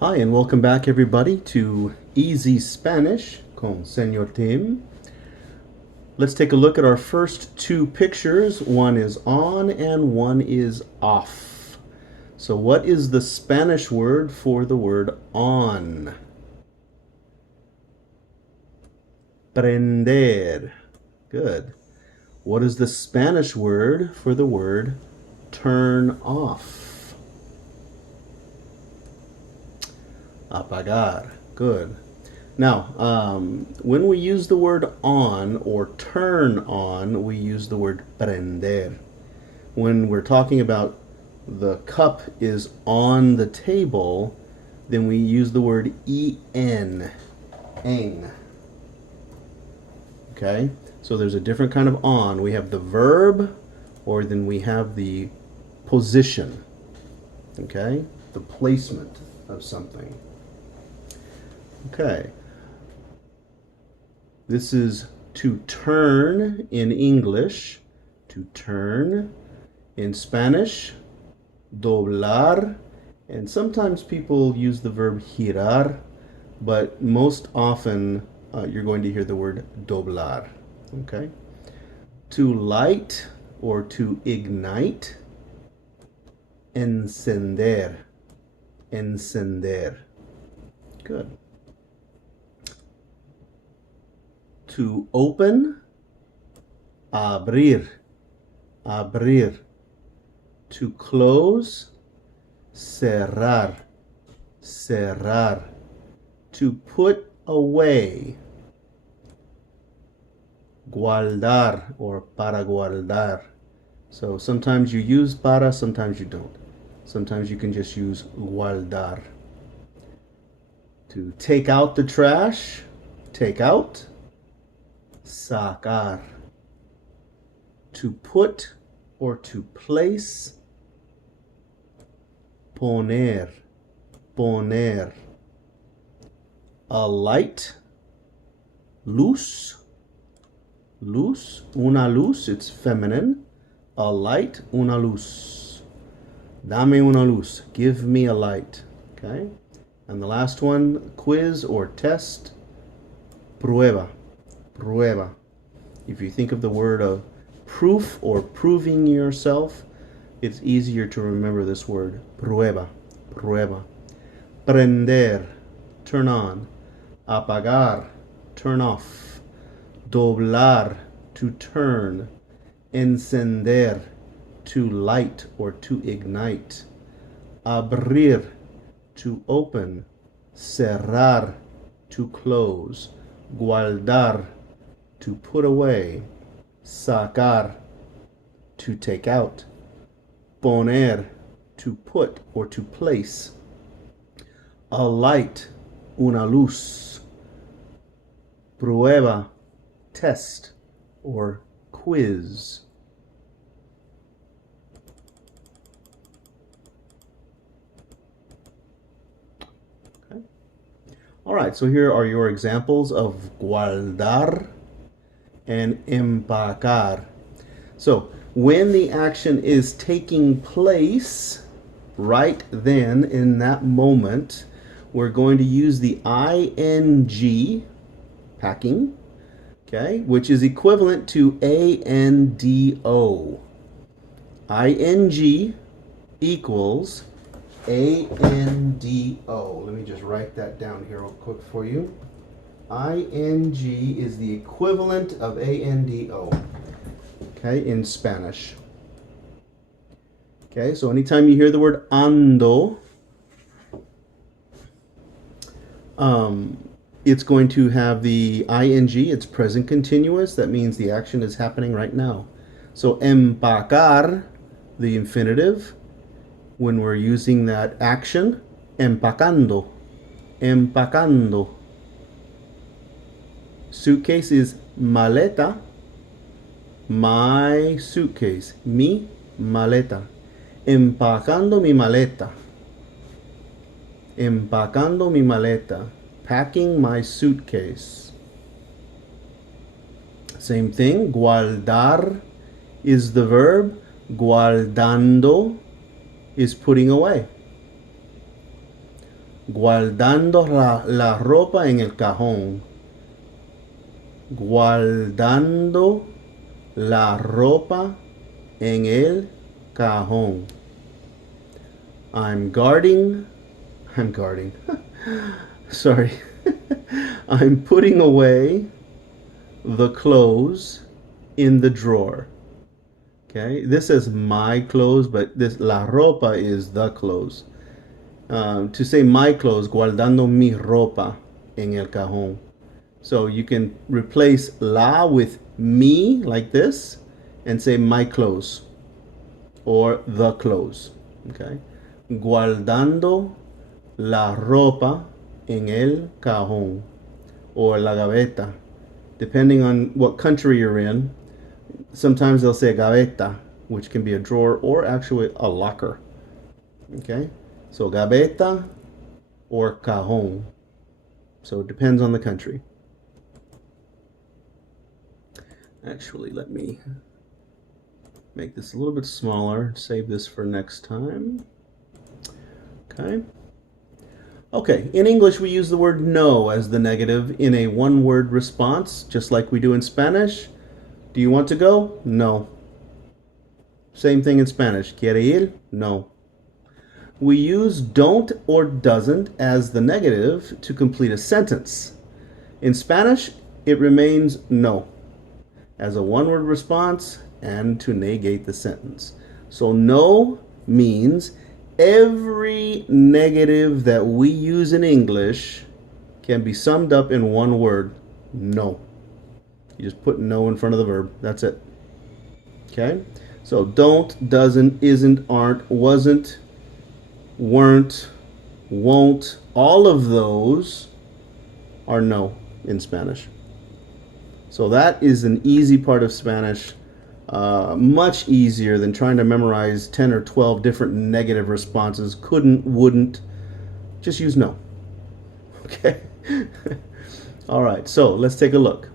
Hi, and welcome back, everybody, to Easy Spanish con Señor Tim. Let's take a look at our first two pictures. One is on and one is off. So, what is the Spanish word for the word on? Prender. Good. What is the Spanish word for the word turn off? Apagar. Good. Now, when we use the word on or turn on, we use the word prender. When we're talking about the cup is on the table, then we use the word en, eng. Okay? So there's a different kind of on. We have the verb, or then we have the position. Okay? The placement of something. Okay. This is to turn in English, to turn. In Spanish, doblar. And sometimes people use the verb girar, but most often you're going to hear the word doblar. Okay? To light or to ignite, encender. Encender. Good. To open, abrir. Abrir. To close, cerrar. Cerrar. To put away, guardar or para guardar. So sometimes you use para, sometimes you don't. Sometimes you can just use guardar. To take out the trash, take out, sacar. To put or to place, poner. Poner. A light, luz. Luz, una luz, it's feminine. A light, una luz. Dame una luz, give me a light. Okay? And the last one, quiz or test, prueba. Prueba. If you think of the word of proof or proving yourself, it's easier to remember this word, prueba. Prueba. Prender, turn on. Apagar, turn off. Doblar, to turn. Encender, to light or to ignite. Abrir, to open. Cerrar, to close. Guardar, to put away. Sacar, to take out. Poner, to put or to place. A light, una luz. Prueba, test or quiz. Okay. All right, so here are your examples of guardar and empacar. So when the action is taking place, right then in that moment, we're going to use the ing, packing, okay, which is equivalent to ando. Ing equals ando. Let me just write that down here real quick for you. Ing is the equivalent of ando, okay, in Spanish. Okay, so anytime you hear the word ando, it's going to have the ing, it's present continuous. That means the action is happening right now. So empacar, the infinitive, when we're using that action, empacando. Empacando. Suitcase is maleta. My suitcase. Mi maleta. Empacando mi maleta. Empacando mi maleta. Packing my suitcase. Same thing. Guardar is the verb. Guardando is putting away. Guardando la ropa en el cajón. Guardando la ropa en el cajón. I'm guarding. Sorry. I'm putting away the clothes in the drawer. Okay, this is my clothes, but this la ropa is the clothes. To say my clothes, guardando mi ropa en el cajón. So you can replace la with me like this and say my clothes or the clothes. Okay, guardando la ropa en el cajón or la gaveta, depending on what country you're in. Sometimes they'll say gaveta, which can be a drawer or actually a locker. Okay, so gaveta or cajón. So it depends on the country. Actually, let me make this a little bit smaller. Save this for next time. Okay. Okay, in English we use the word no as the negative in a one-word response, just like we do in Spanish. Do you want to go? No. Same thing in Spanish. ¿Quiere ir? No. We use don't or doesn't as the negative to complete a sentence. In Spanish, it remains no as a one-word response and to negate the sentence. So no means every negative that we use in English can be summed up in one word, no. You just put no in front of the verb. That's it. Okay? So don't, doesn't, isn't, aren't, wasn't, weren't, won't, all of those are no in Spanish. So that is an easy part of Spanish, much easier than trying to memorize 10 or 12 different negative responses. Couldn't, wouldn't. Just use no. Okay? All right, so let's take a look.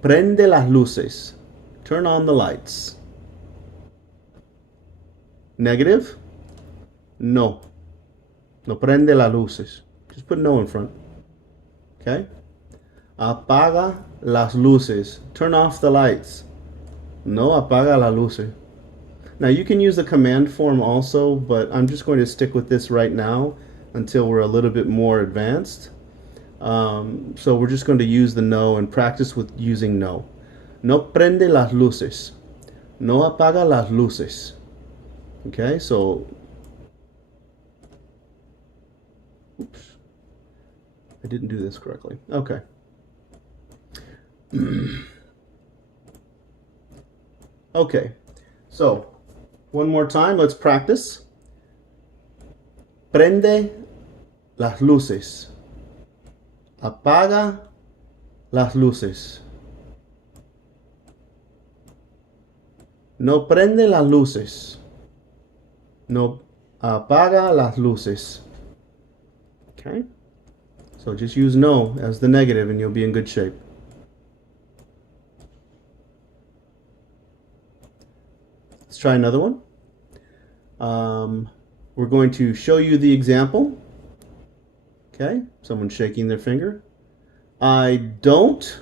Prende las luces. Turn on the lights. Negative? No. No prende las luces. Just put no in front. Okay? Apaga las luces. Turn off the lights. No apaga las luces. Now you can use the command form also, but I'm just going to stick with this right now until we're a little bit more advanced. So we're just going to use the no and practice with using no. No prende las luces. No apaga las luces. Okay, so oops. I didn't do this correctly. Okay. Okay, so one more time, let's practice. Prende las luces. Apaga las luces. No prende las luces. No apaga las luces. Okay, so just use no as the negative and you'll be in good shape. Let's try another one. We're going to show you the example. Okay, someone's shaking their finger. I don't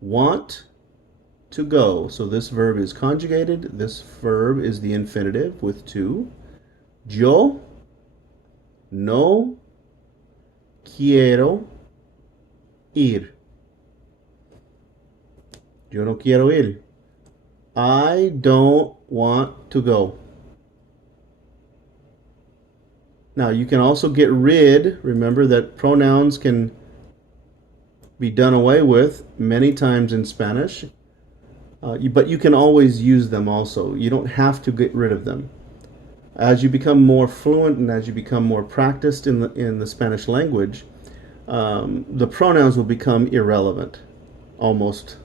want to go. So this verb is conjugated. This verb is the infinitive with to. Yo no quiero ir. Yo no quiero ir. I don't want to go. Now you can also get rid. Remember that pronouns can be done away with many times in Spanish, but you can always use them also. You don't have to get rid of them. As you become more fluent and as you become more practiced in the Spanish language, the pronouns will become irrelevant almost.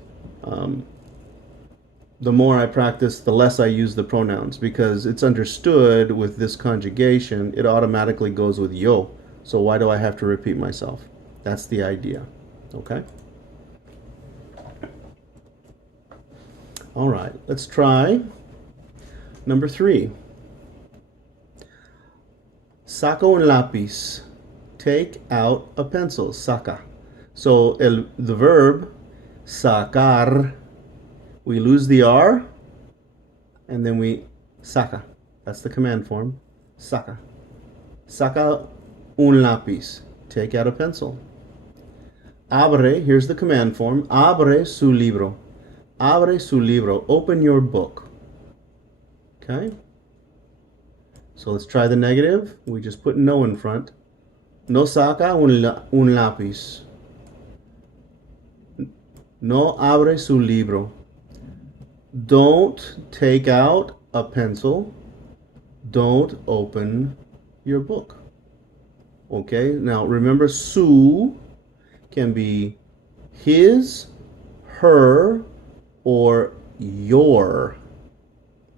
The more I practice, the less I use the pronouns because it's understood with this conjugation, it automatically goes with yo. So why do I have to repeat myself? That's the idea. Okay? All right, let's try number 3. Saco un lápiz. take out a pencil. Saca. So the verb sacar, we lose the R and then we saca. That's the command form. Saca. Saca un lápiz. Take out a pencil. Abre, here's the command form. Abre su libro. Abre su libro. Open your book. Okay? So let's try the negative. We just put no in front. No saca un lápiz. No abre su libro. Don't take out a pencil. Don't open your book. Okay, now remember, su can be his, her, or your.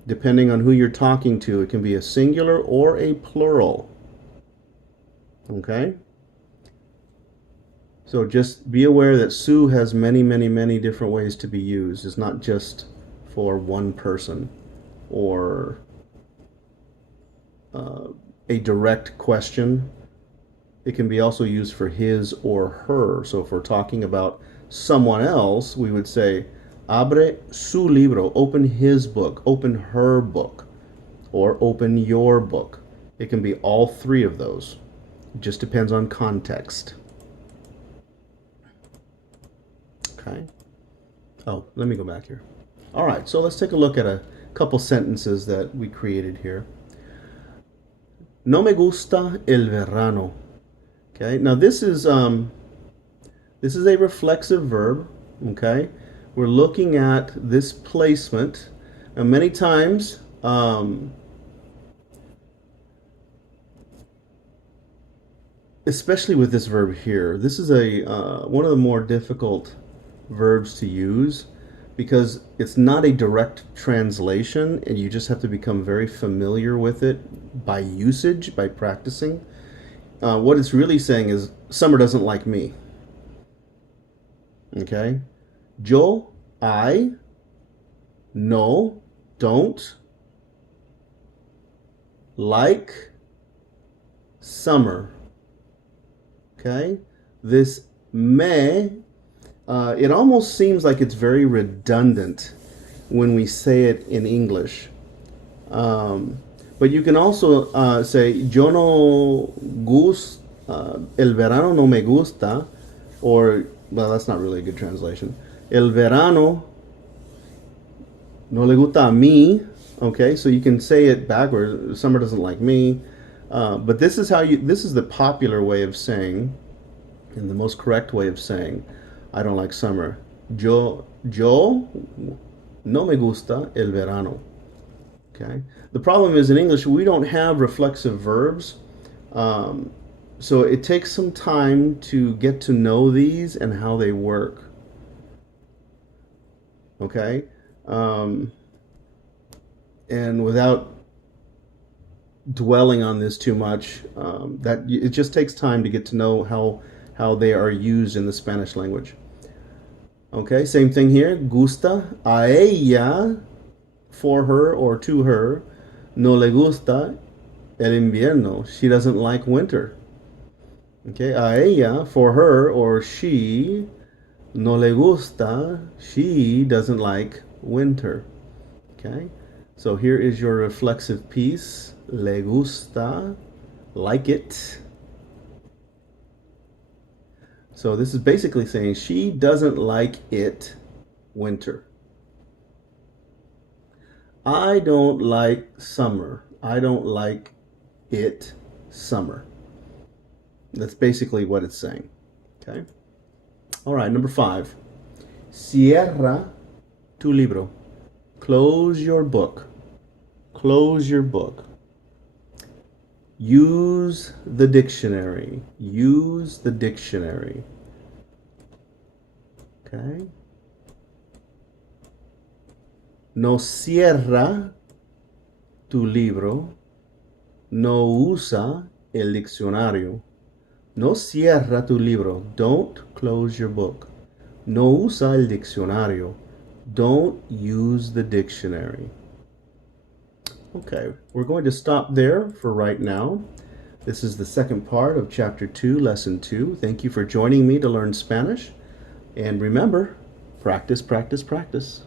Depending on who you're talking to, it can be a singular or a plural. Okay? So just be aware that su has many, many, many different ways to be used. It's not just for one person or a direct question. It can be also used for his or her. So if we're talking about someone else, we would say, abre su libro, open his book, open her book, or open your book. It can be all three of those. It just depends on context. Okay. Oh, let me go back here. All right, so let's take a look at a couple sentences that we created here. No me gusta el verano. Okay, now this is a reflexive verb. Okay, we're looking at this placement. Now, many times, especially with this verb here, this is one of the more difficult verbs to use because it's not a direct translation and you just have to become very familiar with it by usage, by practicing. What it's really saying is Summer doesn't like me. Okay? Yo, I, no, don't, like, summer. Okay? This me, it almost seems like it's very redundant when we say it in English. But you can also say, yo no el verano no me gusta, or, well, that's not really a good translation. El verano no le gusta a mí. Okay, so you can say it backwards. Summer doesn't like me. But this is the popular way of saying, and the most correct way of saying, I don't like summer. Yo no me gusta el verano. Okay. The problem is in English we don't have reflexive verbs, so it takes some time to get to know these and how they work. Okay, and without dwelling on this too much, that it just takes time to get to know how they are used in the Spanish language. Okay, same thing here. Gusta a ella, for her or to her. No le gusta el invierno. She doesn't like winter. Okay, a ella, for her or she. No le gusta. She doesn't like winter. Okay, so here is your reflexive piece. Le gusta, like it. So this is basically saying she doesn't like it winter. I don't like summer. I don't like it summer. That's basically what it's saying. Okay? All right, number 5. Cierra tu libro. Close your book. Close your book. Use the dictionary. Use the dictionary. Okay? No cierra tu libro. No usa el diccionario. No cierra tu libro. Don't close your book. No usa el diccionario. Don't use the dictionary. Okay, we're going to stop there for right now. This is the second part of Chapter 2, Lesson 2. Thank you for joining me to learn Spanish. And remember, practice, practice, practice.